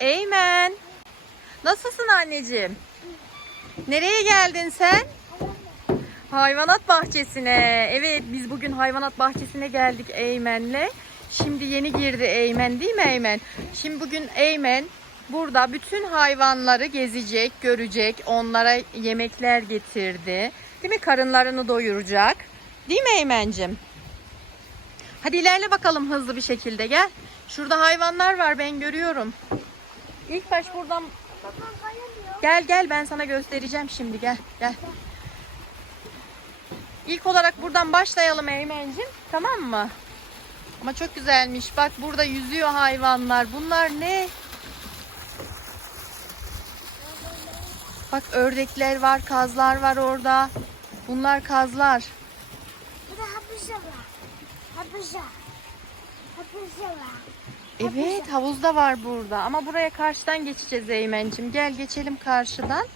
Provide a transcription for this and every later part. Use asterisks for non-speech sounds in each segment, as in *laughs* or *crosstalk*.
Eymen. Nasılsın anneciğim? Nereye geldin sen? Hayvanat bahçesine. Evet biz bugün hayvanat bahçesine geldik Eymen'le. Şimdi yeni girdi Eymen değil mi Eymen? Şimdi bugün Eymen burada bütün hayvanları gezecek, görecek. Onlara yemekler getirdi. Değil mi? Karınlarını doyuracak. Değil mi Eymen'cim? Hadi ilerle bakalım hızlı bir şekilde gel. Şurada hayvanlar var ben görüyorum. İlk baş buradan Gel gel ben sana göstereceğim şimdi gel gel. İlk olarak buradan başlayalım Eymen'cim tamam mı? Ama çok güzelmiş. Bak burada yüzüyor hayvanlar. Bunlar ne? Bak ördekler var, kazlar var orada. Bunlar kazlar. Burada hapıza var. Hapıza. Hapıza var. Evet havuz da var burada ama buraya karşıdan geçeceğiz Eymen'cim. Gel geçelim karşıdan.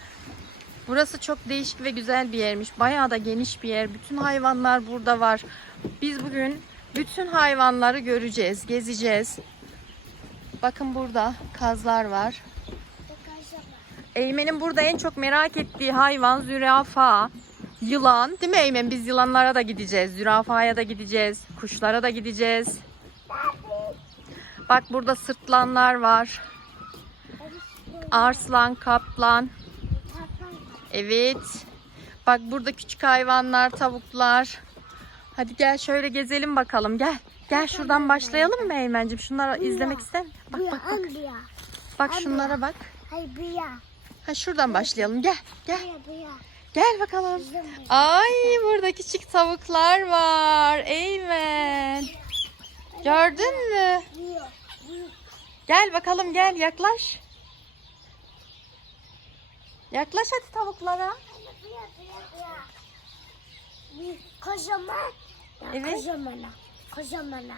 Burası çok değişik ve güzel bir yermiş. Bayağı da geniş bir yer. Bütün hayvanlar burada var. Biz bugün bütün hayvanları göreceğiz, gezeceğiz. Bakın burada kazlar var. Eymen'in burada en çok merak ettiği hayvan zürafa, yılan. Değil mi Eymen? Biz yılanlara da gideceğiz. Zürafaya da gideceğiz. Kuşlara da gideceğiz. Bak burada sırtlanlar var. Arslan, kaplan. Evet. Bak burada küçük hayvanlar, tavuklar. Hadi gel şöyle gezelim bakalım. Gel. Gel şuradan başlayalım mı Eymen'cim? Şunları izlemek ister misin? Bak bak bak. Bak şunlara bak. Ha şuradan başlayalım. Gel. Gel. Gel bakalım. Ay burada küçük tavuklar var. Eymen. Gördün mü? Gel bakalım gel yaklaş. Yaklaş hadi tavuklara. kocaman. Evet. Kocamana. Kocamana.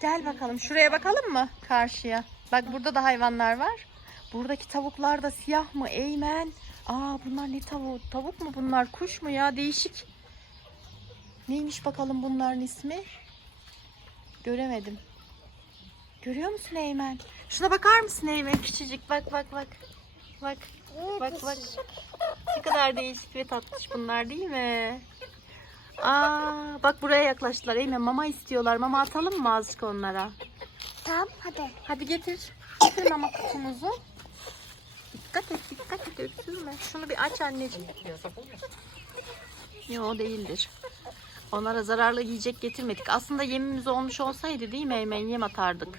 Gel bakalım şuraya bakalım mı karşıya? Bak burada da hayvanlar var. Buradaki tavuklar da siyah mı Eymen? Aa bunlar ne tavuğu? Tavuk mu bunlar? Kuş mu ya? Değişik. Neymiş bakalım bunların ismi? Göremedim. Görüyor musun Eymen? Şuna bakar mısın Eymen? Küçücük bak bak bak. Bak bak bak. Ne kadar değişik ve tatlış bunlar değil mi? Aa bak buraya yaklaştılar Eymen. Mama istiyorlar. Mama atalım mı azıcık onlara? Tamam hadi. Hadi getir. Getir mama kutumuzu. Dikkat et, dikkat et öksürme. Şunu bir aç anneciğim. Yok o değildir. Onlara zararlı yiyecek getirmedik. Aslında yemimiz olmuş olsaydı değil mi Eymen yem atardık.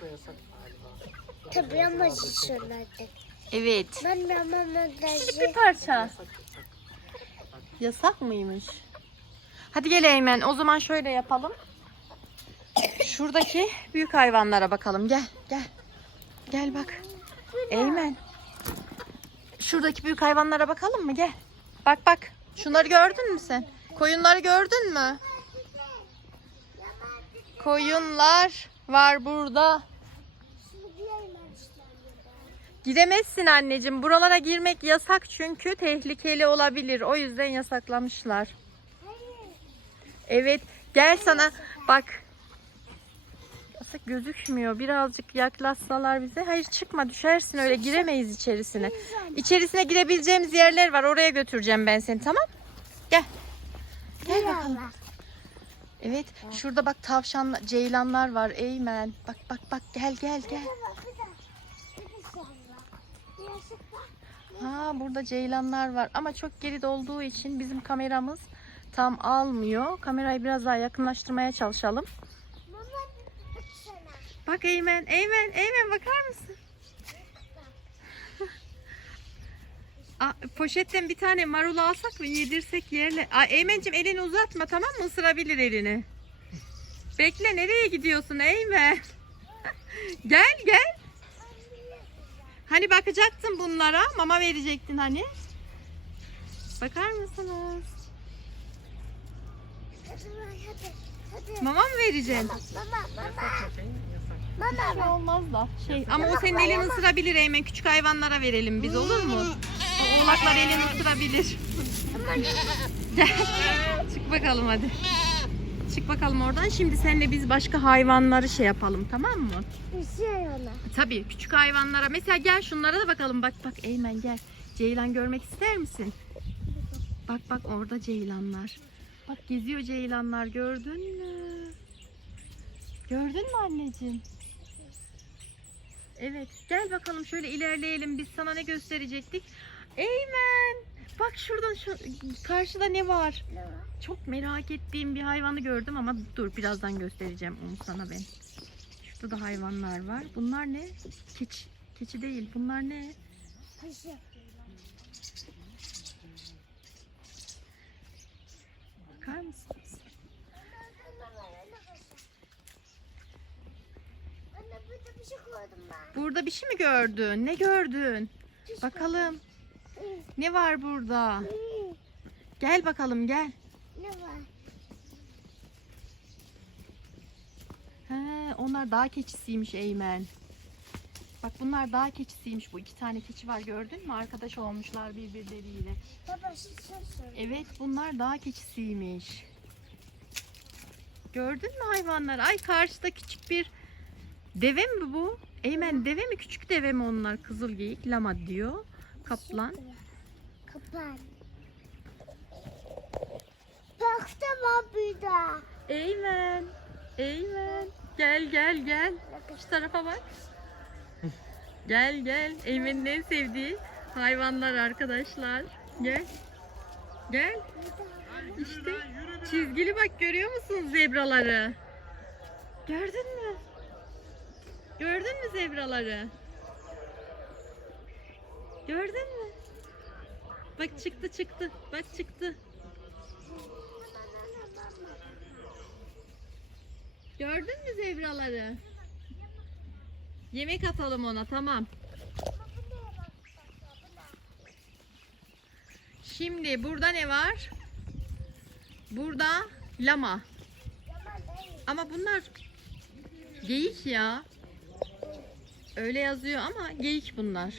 Tabii ama söyledik. Evet. Ben de ama montajı. bir parça. Yasak mıymış? Hadi gel Eymen. O zaman şöyle yapalım. Şuradaki büyük hayvanlara bakalım. Gel, gel. Gel bak. Eymen. Şuradaki büyük hayvanlara bakalım mı? Gel. Bak bak. Şunları gördün mü sen? Koyunları gördün mü? Koyunlar var burada. Gidemezsin anneciğim. Buralara girmek yasak çünkü tehlikeli olabilir. O yüzden yasaklamışlar. Evet. Gel sana bak. Yasak gözükmüyor. Birazcık yaklaşsalar bize. Hayır çıkma düşersin öyle giremeyiz içerisine. İçerisine girebileceğimiz yerler var. Oraya götüreceğim ben seni tamam? Gel. Gel bakalım. Evet. Şurada bak tavşan, ceylanlar var. Eymen. Bak bak bak gel gel gel. Ha burada ceylanlar var ama çok geride olduğu için bizim kameramız tam almıyor. Kamerayı biraz daha yakınlaştırmaya çalışalım. Bak Eymen, Eymen, Eymen bakar mısın? Aa, poşetten bir tane marul alsak mı yedirsek yerle. Aa, Eymen'cim elini uzatma tamam mı? Isırabilir elini. Bekle nereye gidiyorsun Eymen? *laughs* gel gel. Hani bakacaktın bunlara mama verecektin hani. Bakar mısınız? Mama mı vereceksin? Mama Şey olmaz da. Şey, ama o senin elini ısırabilir Eymen. Küçük hayvanlara verelim biz olur mu? O oğlaklar elini ısırabilir. Gel. *laughs* Çık bakalım hadi. Çık bakalım oradan. Şimdi seninle biz başka hayvanları şey yapalım tamam mı? Bir şey ona. Tabii küçük hayvanlara. Mesela gel şunlara da bakalım. Bak bak Eymen gel. Ceylan görmek ister misin? Bak bak orada ceylanlar. Bak geziyor ceylanlar gördün mü? Gördün mü anneciğim? Evet gel bakalım şöyle ilerleyelim. Biz sana ne gösterecektik? Eymen bak şuradan şu karşıda ne var? Ne var? Çok merak ettiğim bir hayvanı gördüm ama dur birazdan göstereceğim onu sana ben. Şurada da hayvanlar var. Bunlar ne? Keçi. Keçi değil. Bunlar ne? Paşa. Bakar mısınız? Şey. Burada bir şey mi gördün? Ne gördün? Bakalım. Ne var burada? Gel bakalım gel. Ne var? He, onlar dağ keçisiymiş Eymen. Bak bunlar dağ keçisiymiş. Bu iki tane keçi var gördün mü? Arkadaş olmuşlar birbirleriyle. Baba söyle. Evet bunlar dağ keçisiymiş. Gördün mü hayvanlar? Ay karşıda küçük bir deve mi bu? Eymen deve mi? Küçük deve mi onlar? Kızıl geyik, lama diyor. Kaplan. Kapan. Parkta var burada. Eymen. Eymen. Gel gel gel. Şu tarafa bak. Gel gel. Eymen'in en sevdiği hayvanlar arkadaşlar. Gel. Gel. İşte çizgili bak görüyor musun zebraları? Gördün mü? Gördün mü zebraları? Gördün mü? Bak çıktı çıktı. Bak çıktı. Gördün mü zebraları? Yemek atalım ona tamam. Şimdi burada ne var? Burada lama. Ama bunlar geyik ya. Öyle yazıyor ama geyik bunlar.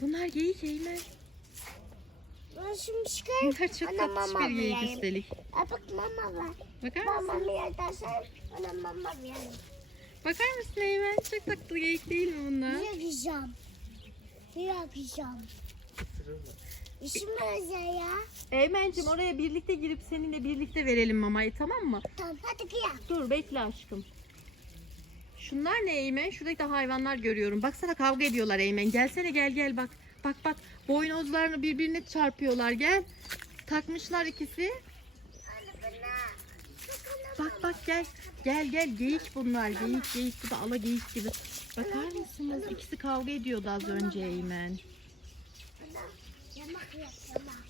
Bunlar geyik Eymen. Şimdi çıkarım. Bunlar çok Ana tatlış mama bir vereyim. üstelik. Aa, bak mama var. Bakar Mama mısın? mı yerdersen ona mama vereyim. Bakar mısın Eymen? Çok tatlı geyik değil mi bunlar? Yakacağım. Yakacağım. İşim özel ya. Eymen'cim oraya birlikte girip seninle birlikte verelim mamayı tamam mı? Tamam hadi kıyak. Dur bekle aşkım. Şunlar ne Eymen? Şuradaki de hayvanlar görüyorum. Baksana kavga ediyorlar Eymen. Gelsene gel gel bak. Bak bak boynuzlarını birbirine çarpıyorlar gel. Takmışlar ikisi. Bak bak gel. Gel gel geyik bunlar. Geyik geyik da ala geyik gibi. Bakar mısınız? İkisi kavga ediyordu az önce Eymen. Yamak yamak.